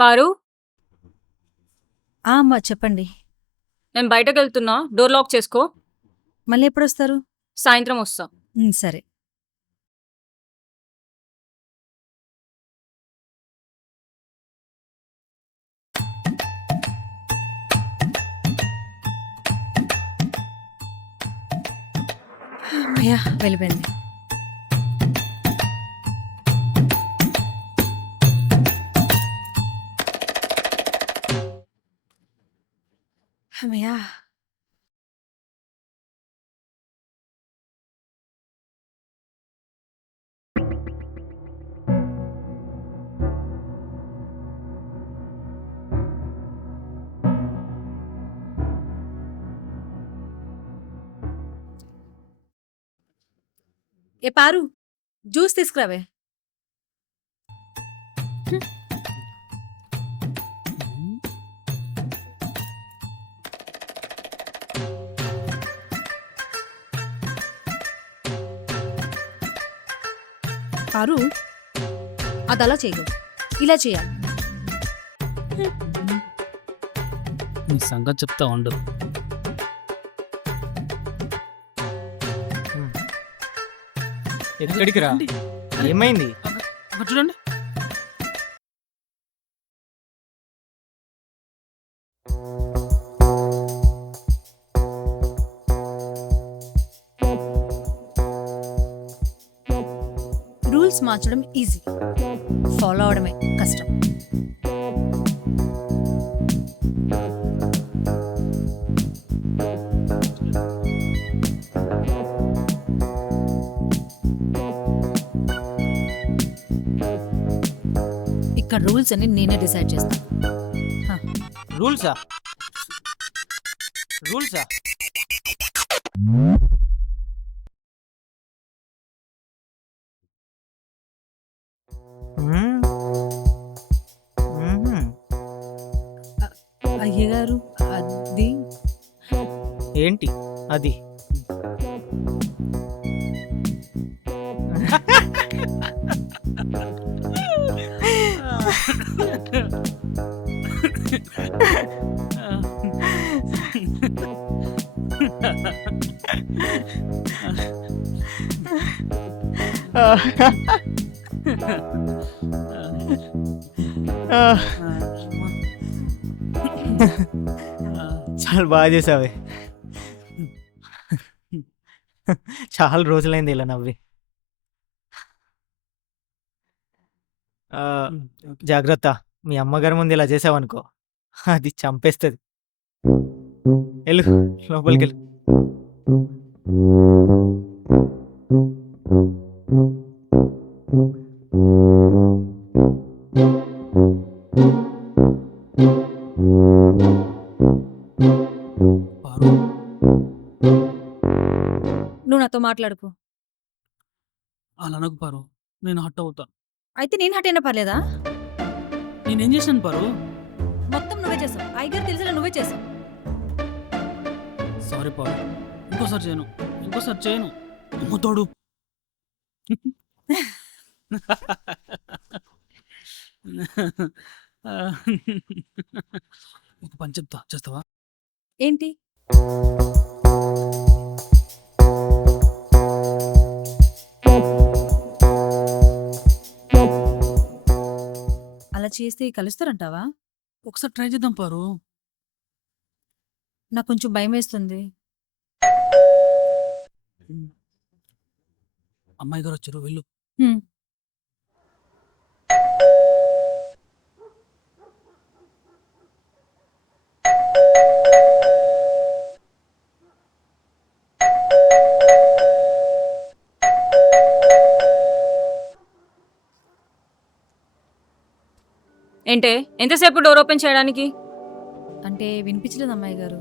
పారు, అమ్మా చెప్పండి. నేను బయటకెళ్తున్నా. డోర్ లాక్ చేసుకో. మళ్ళీ ఎప్పుడొస్తారు? సాయంత్రం వస్తా. సరే. అమ్మయ్యా వెళ్ళిపోయింది. అమ్మయ్యా. ఏ పారు, జ్యూస్ తీసుకురావే. పారు, అది అలా చేయకూడదు, ఇలా చేయాలి. నీ సంగతి చెప్తా ఉండు. ఎక్కడికి రా? ఏమైంది? అక్కడ చూడండి. రూల్స్ మార్చడం ఈజీ, ఫాలో అవడమే కష్టం. ఇక్కడ రూల్స్ అని నేనే డిసైడ్ చేస్తాను. రూల్సా? రూల్సా? అయ్యగారు, అది ఏంటి అది? చాలా బాగా చేసావే. చాలా రోజులైంది ఇలా నవ్వి. జాగ్రత్త, మీ అమ్మగారి ముందు ఇలా చేసావనుకో అది చంపేస్తుంది. వెళ్ళు లోపలికి వెళ్ళు. పారు, నువ్వు నాతో మాట్లాడుకో. అలా అనకు పారు, నేను హట్ అవుతా. అయితే నేను హట్ అయినా పర్లేదా? నేనేం చేశాను పారు? మొత్తం నువ్వే చేసావు. అయ్యగారు తెలిసిన నువ్వే చేసావు. సారీ పారు, ఇంకోసారి చేయను, ఇంకోసారి చేయను. అమ్ముతాడు. ఒక పని చెప్తా, చేస్తావా? ఏంటి? అలా చేస్తే కలుస్తారంటావా? ఒకసారి ట్రై చేద్దాం పారు. నాకు కొంచెం భయం వేస్తుంది. అమ్మాయి గారు వచ్చారు, వెళ్ళు. ఏంటే ఎంతసేపు డోర్ ఓపెన్ చేయడానికి? అంటే వినిపించలేదు అమ్మాయి గారు.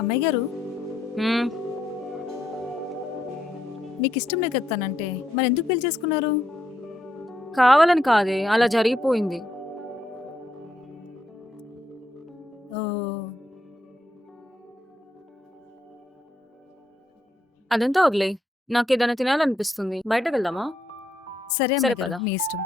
అమ్మాయి గారు, హ్మ్, మీకు ఇష్టం లేదు కదా తనంటే, మరి ఎందుకు పెళ్లి చేసుకున్నారు? కావాలని కాదే, అలా జరిగిపోయింది. ఓ అదంతా వదిలే. నాకేదైనా తినాలనిపిస్తుంది. బయటకెళ్దామా? సరే సరే అమ్మాయి గారు, పద. మీ ఇష్టం.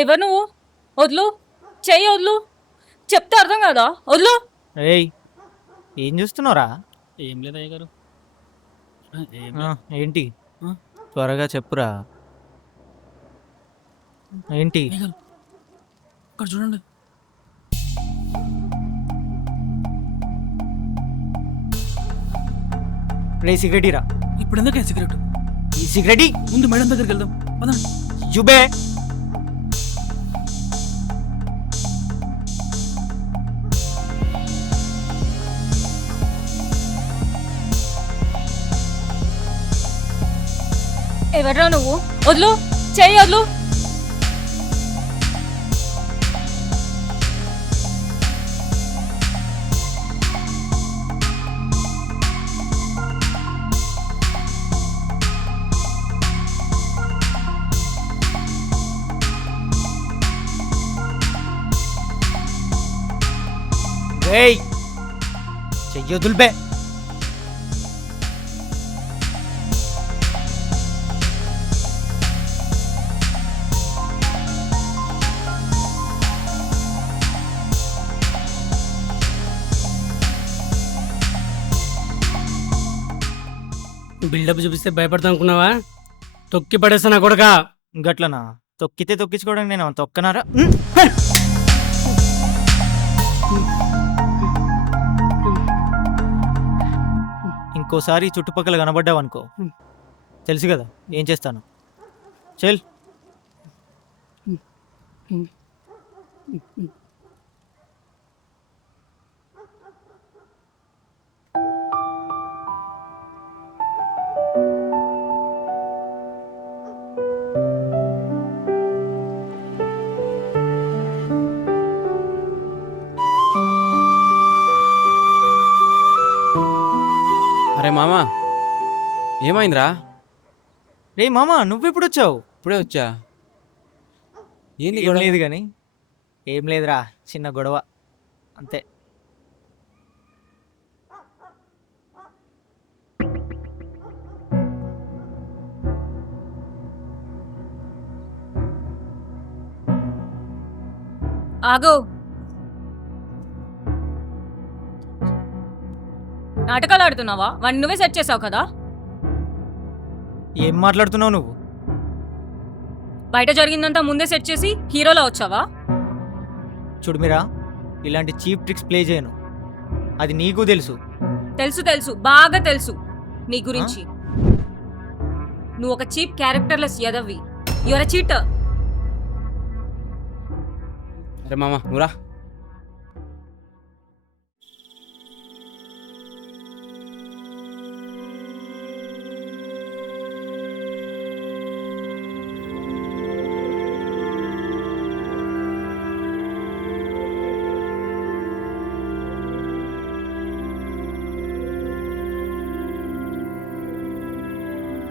ఎవరు నువ్వు? వదులు. చెయ్యి వదులు. చెప్తే అర్థం కాదా? వదులు. ఏయ్ ఏం చూస్తున్నావురా? ఏం లేదు అయ్య గారు. ఏం ఆ, లేదు. ఏంటి ఆ? త్వరగా చెప్పురా. ఏంటి? అయ్య గారు, అక్కడ చూడండి. రే సిగరెట్ రా. ఇప్పుడు ఎందుకే సిగరెట్? ఈ సిగరెట్ ముందు మేడం దగ్గరికి వెళ్దాం పదండి. జుబే. ఎవర్రా నువ్వు? వదులు. చెయ్యి వదులు. రేయ్ చెయ్యొద్దులు బే. బిల్డప్ చూపిస్తే భయపడతా అనుకున్నావా? తొక్కి పడేస్తా నా కొడక. గట్లనా? తొక్కితే తొక్కించుకోవడానికి నేను తొక్కనారా? ఇంకోసారి ఈ చుట్టుపక్కల కనబడ్డావు అనుకో, తెలుసు కదా ఏం చేస్తాను. చెల్. అరే మామా, ఏమైందిరా? రే మామ నువ్వెప్పుడు వచ్చావు? ఇప్పుడే వచ్చా. ఏంది ఏం గొడవ? లేదు కానీ ఏం లేదురా, చిన్న గొడవ అంతే. ఆగు. నాటకాలు ఆడుతున్నావా? వాడిని నువ్వే సెట్ చేసావు కదా. ఏం మాట్లాడుతున్నావు నువ్వు? బయట జరిగిందంతా ముందే సెట్ చేసి హీరోలా వచ్చావా? చూడుమిరా, ఇలాంటి చీప్ ట్రిక్స్ ప్లే చేయను, అది నీకు తెలుసు. తెలుసు తెలుసు, బాగా తెలుసు నీ గురించి. నువ్వు ఒక చీప్ క్యారెక్టర్లెస్ యదవి. Your a cheater. అరే మామా నువ్వురా.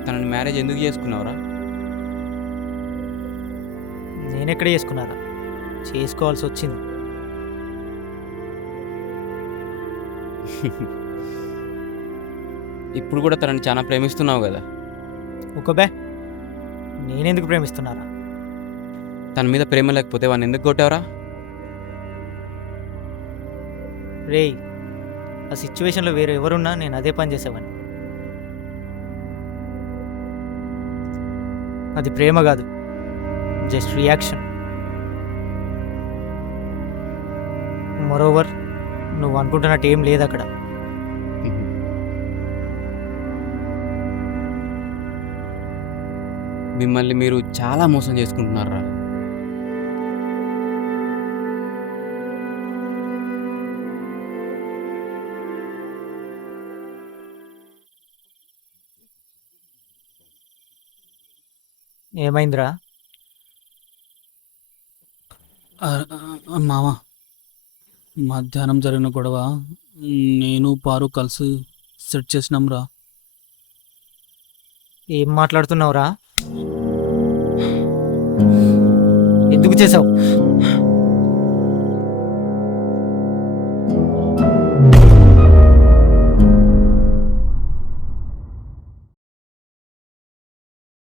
తనని మ్యారేజ్ ఎందుకు చేసుకున్నావురా? నేనెక్కడ చేసుకున్నారా, చేసుకోవాల్సి వచ్చింది. ఇప్పుడు కూడా తనని చాలా ప్రేమిస్తున్నావు కదా. ఒక బే, నేనెందుకు ప్రేమిస్తున్నారా? తన మీద ప్రేమ లేకపోతే వాడిని ఎందుకు కొట్టావరా? రేయ్, ఆ సిచ్యువేషన్లో వేరే ఎవరున్నా నేను అదే పని చేసేవాడిని. అది ప్రేమ కాదు, జస్ట్ రియాక్షన్. మరోవర్ నువ్వు అనుకుంటున్నట్టు ఏం లేదు అక్కడ. మిమ్మల్ని మీరు చాలా మోసం చేసుకుంటున్నారా? ఏమైందిరా? మామ, మధ్యాహ్నం జరిగిన గొడవ నేను పారు కలిసి సెట్ చేసినాంరా. ఏం మాట్లాడుతున్నావురా? ఎందుకు చేసావు?